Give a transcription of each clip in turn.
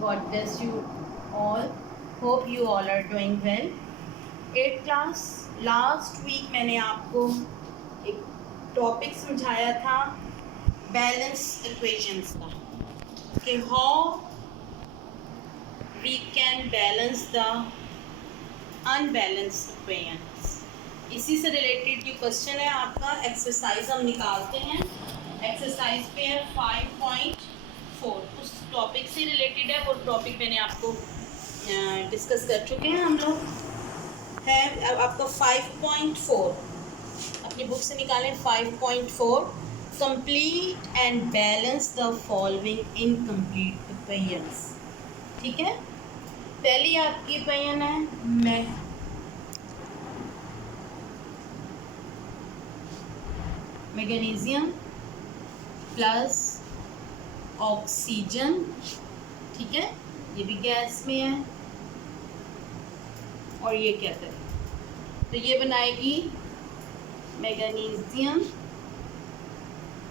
God bless you all. Hope you all are doing well. 8th class last week मैंने आपको एक topic समझाया था बैलेंस इक्वेशंस का कि how we can balance the unbalanced equations. इसी से रिलेटेड ये क्वेश्चन है आपका। एक्सरसाइज हम निकालते हैं। एक्सरसाइज पे है 5.4, उस टॉपिक से रिलेटेड है। वो टॉपिक मैंने आपको डिस्कस कर चुके हैं हम लोग। है अब आपका 5.4 अपनी बुक से निकालें। 5.4 complete and balance the following incomplete equations. ठीक है, पहली आपकी इक्वेशन है मैग्नीशियम प्लस ऑक्सीजन। ठीक है, ये भी गैस में है और ये क्या करें तो ये बनाएगी मैग्नीशियम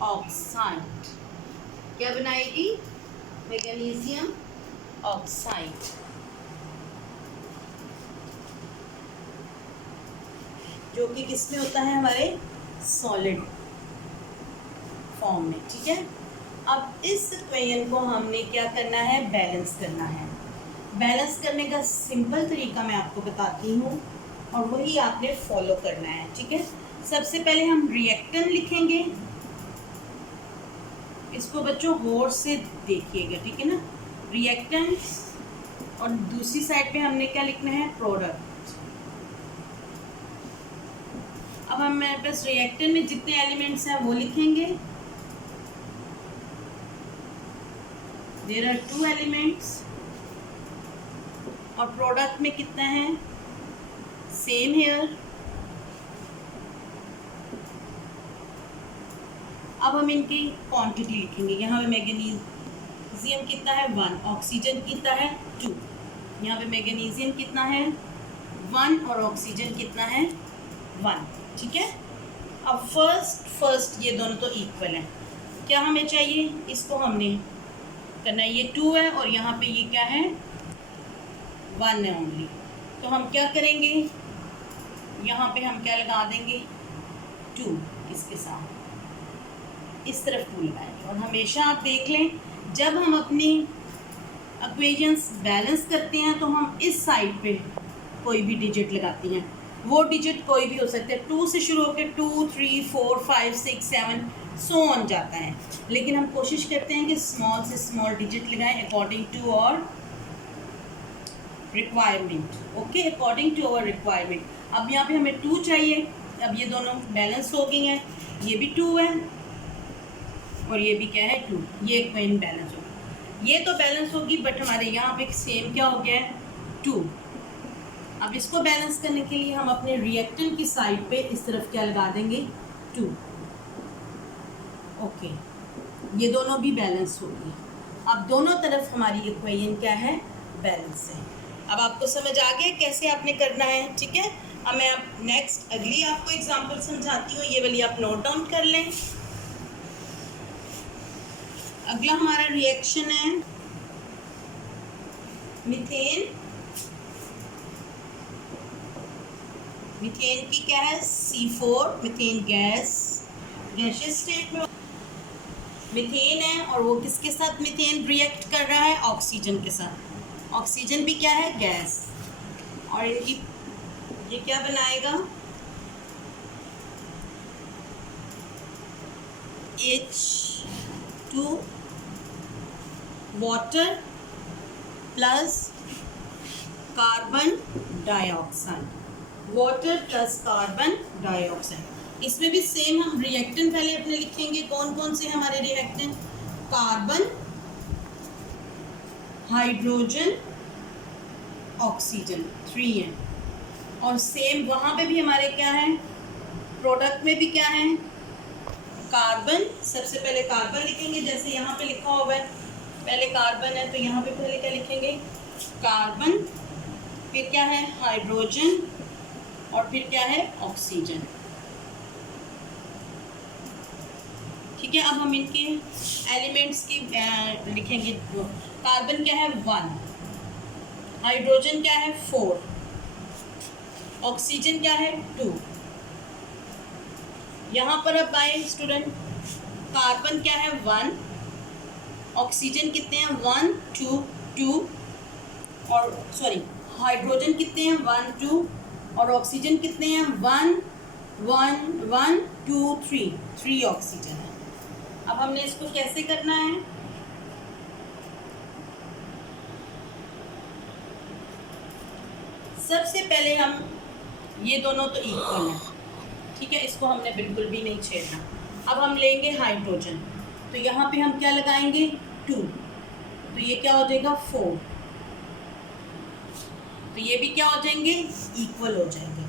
ऑक्साइड। क्या बनाएगी? Magnesium oxide. जो कि किसमें होता है? हमारे सॉलिड फॉर्म में। ठीक है, अब इस इक्वेशन को हमने क्या करना है? बैलेंस करना है। बैलेंस करने का सिंपल तरीका मैं आपको बताती हूँ और वही आपने फॉलो करना है। ठीक है, सबसे पहले हम रिएक्टेंट लिखेंगे। इसको बच्चों गौर से देखिएगा। ठीक है ना, रिएक्टेंट्स, और दूसरी साइड पे हमने क्या लिखना है? प्रोडक्ट। अब हम मेरे पास रिएक्टेंट में जितने एलिमेंट्स हैं वो लिखेंगे। There are 2 elements. और प्रोडक्ट में कितना है? Same here. अब हम इनकी क्वांटिटी लिखेंगे। यहाँ पे मैग्नीशियम कितना है? 1। ऑक्सीजन कितना है? 2। यहाँ पे मैग्नीशियम कितना है? 1 और ऑक्सीजन कितना है? 1। ठीक है, अब फर्स्ट ये दोनों तो इक्वल हैं। क्या हमें चाहिए? इसको हमने करना है। ये 2 है और यहाँ पे ये क्या है? 1 है ओनली। तो हम क्या करेंगे? यहाँ पे हम क्या लगा देंगे? 2 इसके साथ इस तरफ 2 लगाएंगे। और हमेशा आप देख लें, जब हम अपनी इक्वेशंस बैलेंस करते हैं तो हम इस साइड पे कोई भी डिजिट लगाते हैं। वो डिजिट कोई भी हो सकता है, 2 से शुरू होकर 2, 3, 4, 5, 6, 7 सो ऑन जाता है। लेकिन हम कोशिश करते हैं कि स्मॉल से स्मॉल डिजिट लगाएं अकॉर्डिंग टू और requirement. Okay, according to our requirement. अब यहाँ पे हमें 2 चाहिए। अब ये दोनों बैलेंस हो गई हैं। ये भी 2 है और ये भी क्या है? 2। ये इक्वेशन बैलेंस होगी। ये तो बैलेंस होगी, बट हमारे यहाँ पे सेम क्या हो गया है? 2। अब इसको बैलेंस करने के लिए हम अपने रिएक्टेंट की साइड पे इस तरफ क्या लगा देंगे? 2। ओके, ये दोनों भी बैलेंस होगी। अब दोनों तरफ हमारी इक्वेशन क्या है? बैलेंस है। अब आपको समझ आ गया कैसे आपने करना है। ठीक है, अब मैं नेक्स्ट अगली आपको एग्जांपल समझाती हूँ। ये वाली आप नोट डाउन कर लें। अगला हमारा रिएक्शन है मीथेन। मीथेन की क्या है? C4। मीथेन गैसियस स्टेट में मीथेन है और वो किसके साथ मीथेन रिएक्ट कर रहा है? ऑक्सीजन के साथ। ऑक्सीजन भी क्या है? गैस। और इनकी ये क्या बनाएगा? H2 water plus carbon dioxide. Water plus carbon dioxide. इसमें भी सेम हम रिएक्टेंट पहले अपने लिखेंगे। कौन कौन से हमारे रिएक्टेंट? कार्बन, हाइड्रोजन, ऑक्सीजन, 3 हैं। और सेम वहाँ पे भी हमारे क्या है? प्रोडक्ट में भी क्या है? कार्बन। सबसे पहले कार्बन लिखेंगे, जैसे यहाँ पे लिखा हुआ है। पहले कार्बन है तो यहाँ पे पहले क्या लिखेंगे? कार्बन। फिर क्या है? हाइड्रोजन। और फिर क्या है? ऑक्सीजन। ठीक है, अब हम इनके एलिमेंट्स की लिखेंगे कार्बन क्या है 1, हाइड्रोजन क्या है 4, ऑक्सीजन क्या है 2। यहाँ पर अब आए स्टूडेंट, कार्बन क्या है 1, ऑक्सीजन कितने हैं 1 2 2, और सॉरी हाइड्रोजन कितने हैं 1 2, और ऑक्सीजन कितने हैं 1 1 1 2 3, 3 ऑक्सीजन है। अब हमने इसको कैसे करना है, सबसे पहले हम, ये दोनों तो इक्वल हैं, ठीक है, इसको हमने बिल्कुल भी नहीं छेड़ना। अब हम लेंगे हाइड्रोजन, तो यहाँ पे हम क्या लगाएंगे 2, तो ये क्या हो जाएगा 4, तो ये भी क्या हो जाएंगे इक्वल हो जाएंगे।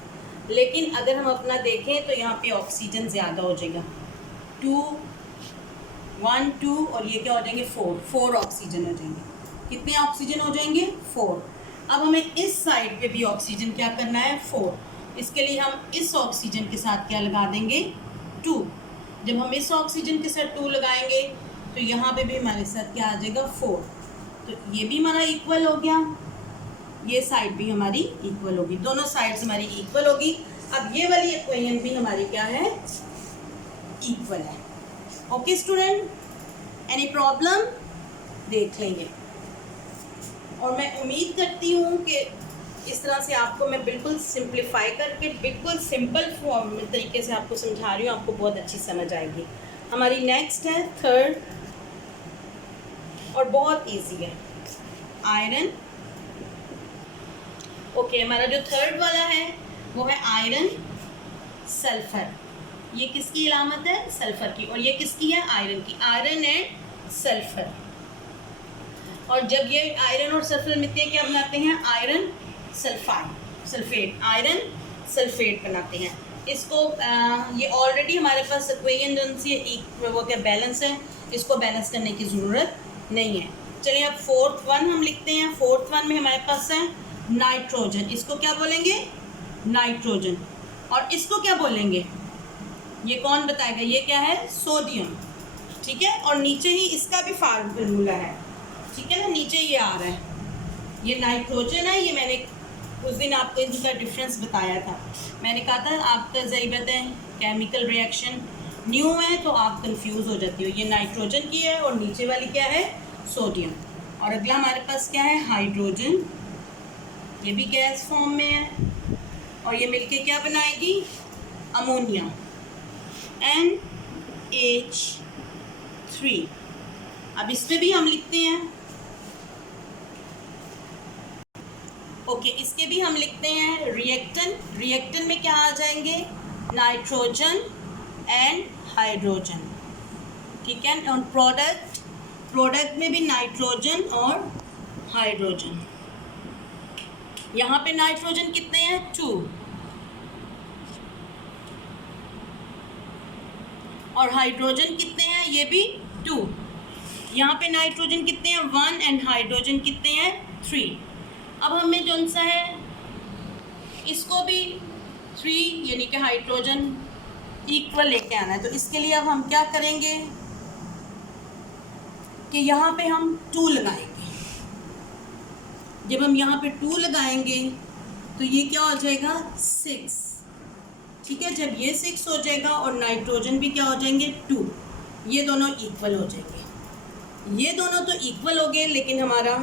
लेकिन अगर हम अपना देखें तो यहाँ पे ऑक्सीजन ज़्यादा हो जाएगा, 2 1 2, और ये क्या हो जाएंगे 4 ऑक्सीजन हो जाएंगे। कितने ऑक्सीजन हो जाएंगे 4। अब हमें इस साइड पे भी ऑक्सीजन क्या करना है 4, इसके लिए हम इस ऑक्सीजन के साथ क्या लगा देंगे 2। जब हम इस ऑक्सीजन के साथ 2 लगाएंगे तो यहाँ पे भी हमारे साथ क्या आ जाएगा 4, तो ये भी हमारा इक्वल हो गया, ये साइड भी हमारी इक्वल होगी, दोनों साइड्स हमारी इक्वल होगी। अब ये वाली इक्वेशन भी हमारी क्या है इक्वल है। ओके स्टूडेंट, एनी प्रॉब्लम, देख लेंगे। और मैं उम्मीद करती हूँ कि इस तरह से आपको मैं बिल्कुल सिंप्लीफाई करके बिल्कुल सिंपल फॉर्म में तरीके से आपको समझा रही हूँ, आपको बहुत अच्छी समझ आएगी। हमारी नेक्स्ट है थर्ड, और बहुत इजी है, आयरन। ओके, हमारा जो थर्ड वाला है वो है आयरन सल्फर। ये किसकी अलामत है सल्फर की, और ये किसकी है आयरन की, आयरन एंड सल्फर। और जब ये आयरन और सल्फर मिलते हैं क्या बनाते हैं आयरन सल्फेट, आयरन सल्फेट बनाते हैं इसको। ये ऑलरेडी हमारे पास इक्वेशन जो सी वो क्या बैलेंस है, इसको बैलेंस करने की ज़रूरत नहीं है। चलिए अब फोर्थ वन हम लिखते हैं। फोर्थ वन में हमारे पास है नाइट्रोजन, इसको क्या बोलेंगे नाइट्रोजन, और इसको क्या बोलेंगे ये कौन बताएगा, ये क्या है सोडियम, ठीक है। और नीचे ही इसका भी फार्मूला है, ठीक है ना, नीचे ये आ रहा है, ये नाइट्रोजन है। ये मैंने उस दिन आपको इसका डिफरेंस बताया था, मैंने कहा था आपका ज़रूरत है केमिकल रिएक्शन न्यू है तो आप कंफ्यूज हो जाती हो। ये नाइट्रोजन की है और नीचे वाली क्या है सोडियम। और अगला हमारे पास क्या है हाइड्रोजन, ये भी गैस फॉर्म में है, और ये मिलके क्या बनाएगी अमोनिया NH3। अब इसमें भी हम लिखते हैं ओके, इसके भी हम लिखते हैं रिएक्टेंट। रिएक्टेंट में क्या आ जाएंगे नाइट्रोजन एंड हाइड्रोजन, ठीक है। और प्रोडक्ट में भी नाइट्रोजन और हाइड्रोजन। यहाँ पे नाइट्रोजन कितने हैं 2, और हाइड्रोजन कितने हैं ये भी 2। यहाँ पे नाइट्रोजन कितने हैं 1 एंड हाइड्रोजन कितने हैं 3। अब हमें कौन सा है इसको भी 3 यानी कि हाइड्रोजन इक्वल लेके आना है। तो इसके लिए अब हम क्या करेंगे कि यहाँ पे हम 2 लगाएंगे। जब हम यहाँ पे 2 लगाएंगे तो ये क्या हो जाएगा 6, ठीक है। जब ये 6 हो जाएगा और नाइट्रोजन भी क्या हो जाएंगे 2, ये दोनों इक्वल हो जाएंगे। ये दोनों तो इक्वल हो गए, लेकिन हमारा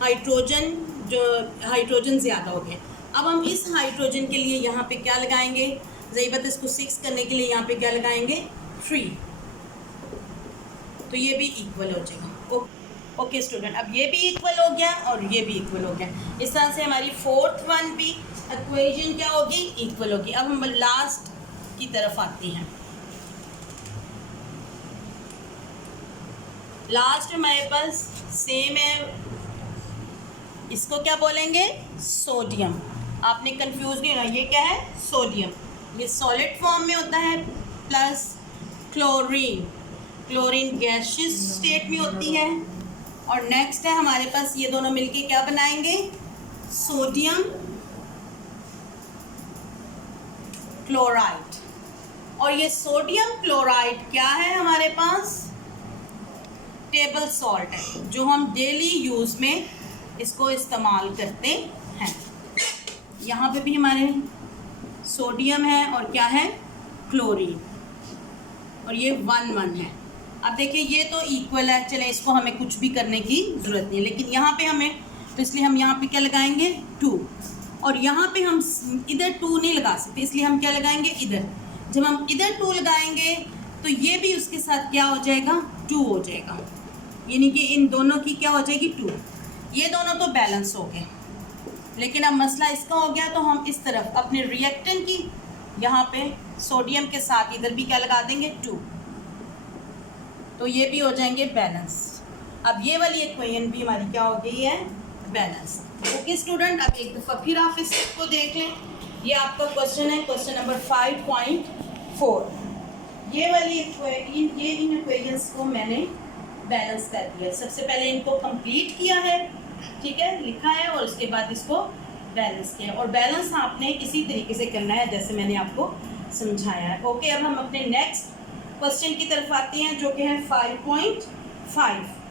हाइड्रोजन ज़्यादा हो गया। अब हम इस हाइड्रोजन के लिए यहाँ पे क्या लगाएंगे ज़रूरत, इसको 6 करने के लिए यहाँ पे क्या लगाएंगे 3, तो ये भी इक्वल हो जाएगा। ओके स्टूडेंट, अब ये भी इक्वल हो गया और ये भी इक्वल हो गया। इस तरह से हमारी फोर्थ वन भी इक्वेशन क्या होगी इक्वल होगी। अब हम लास्ट की तरफ आते हैं। लास्ट हमारे पास सेम है, इसको क्या बोलेंगे सोडियम। आपने कंफ्यूज नहीं होना, ये क्या है सोडियम, ये सॉलिड फॉर्म में होता है, प्लस क्लोरीन गैसियस स्टेट में होती है। और नेक्स्ट है हमारे पास ये दोनों मिलके क्या बनाएंगे सोडियम क्लोराइड। और ये सोडियम क्लोराइड क्या है हमारे पास टेबल सॉल्ट है जो हम डेली यूज़ में इसको इस्तेमाल करते हैं। यहाँ पे भी हमारे सोडियम है और क्या है, क्लोरीन, और ये 1 है। अब देखिए ये तो इक्वल है, चले इसको हमें कुछ भी करने की ज़रूरत नहीं है, लेकिन यहाँ पे हमें, तो इसलिए हम यहाँ पे क्या लगाएंगे 2, और यहाँ पे हम इधर 2 नहीं लगा सकते, इसलिए हम क्या लगाएंगे इधर। जब हम इधर 2 लगाएंगे तो ये भी उसके साथ क्या हो जाएगा, 2 हो जाएगा, यानी कि इन दोनों की क्या हो जाएगी 2। ये दोनों तो बैलेंस हो गए, लेकिन अब मसला इसका हो गया, तो हम इस तरफ अपने रिएक्टेंट की यहाँ पे सोडियम के साथ इधर भी क्या लगा देंगे 2, तो ये भी हो जाएंगे बैलेंस। अब ये वाली इक्वेशन भी हमारी क्या हो गई है, बैलेंस। ओके स्टूडेंट, अब एक दफ़ा फिर आप इसको देख लें। ये आपका क्वेश्चन है, क्वेश्चन नंबर 5.4। ये वाली इन इक्वेशंस को मैंने बैलेंस कर दिया। सबसे पहले इनको कंप्लीट किया है, ठीक है, लिखा है, और उसके बाद इसको बैलेंस किया, और बैलेंस आपने इसी तरीके से करना है जैसे मैंने आपको समझाया है। ओके, अब हम अपने नेक्स्ट क्वेश्चन की तरफ आते हैं जो कि है 5.5।